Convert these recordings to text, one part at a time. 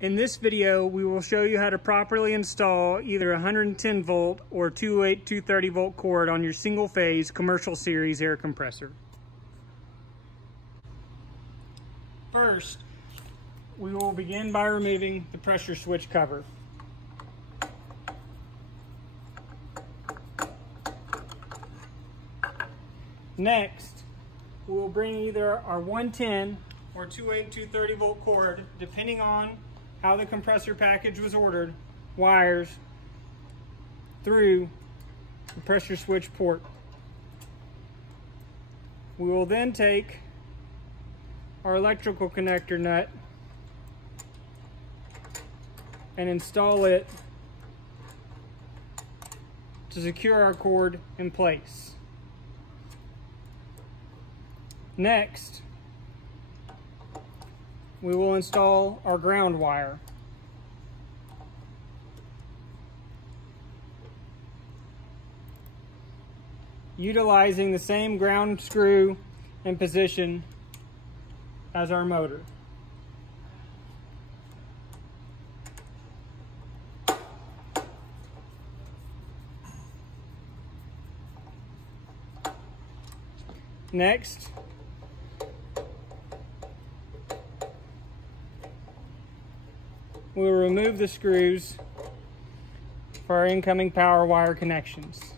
In this video, we will show you how to properly install either a 110 volt or 208 230 volt cord on your single phase commercial series air compressor. First, we will begin by removing the pressure switch cover. Next, we will bring either our 110 or 208 230 volt cord, depending on how the compressor package was ordered, wires through the pressure switch port. We will then take our electrical connector nut and install it to secure our cord in place. Next, we will install our ground wire. Utilizing the same ground screw and position as our motor. Next, we'll remove the screws for our incoming power wire connections.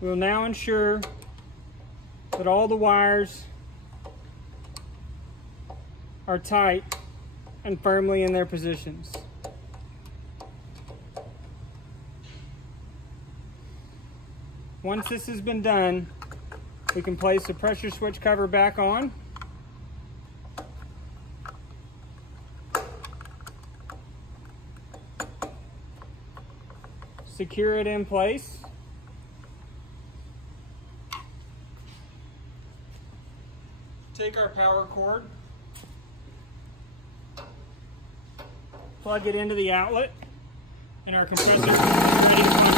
We'll now ensure that all the wires are tight and firmly in their positions. Once this has been done, we can place the pressure switch cover back on. Secure it in place. Take our power cord, plug it into the outlet, and our compressor is ready to function.